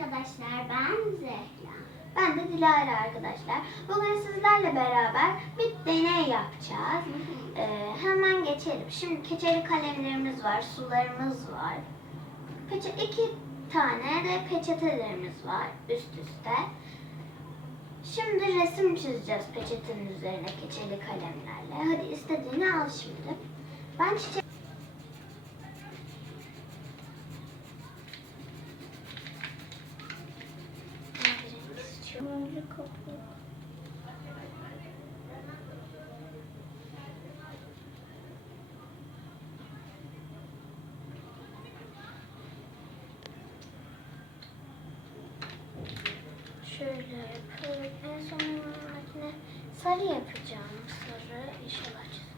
arkadaşlar ben Zehra. Ben de Dilara arkadaşlar. Bugün sizlerle beraber bir deney yapacağız. Ee, hemen geçelim. Şimdi keçeli kalemlerimiz var, sularımız var. Peçe, iki tane de peçetelerimiz var üst üste. Şimdi resim çizeceğiz peçetenin üzerine keçeli kalemlerle. Hadi istediğini al şimdi. Ben çiçek... Mavi kapı. Şöyle yapıyorum. En sonundakine sarı yapacağım. Sarı inşallah çiz-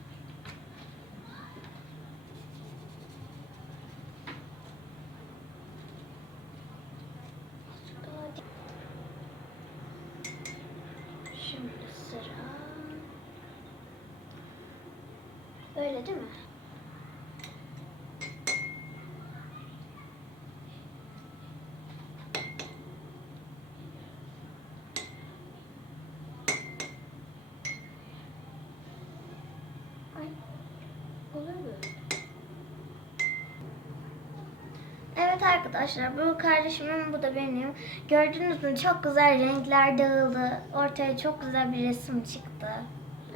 Şimdi sıra. Böyle değil mi? Ay. Olur mu? Evet arkadaşlar bu kardeşimin bu da benim. Gördünüz mü çok güzel renkler dağıldı. Ortaya çok güzel bir resim çıktı.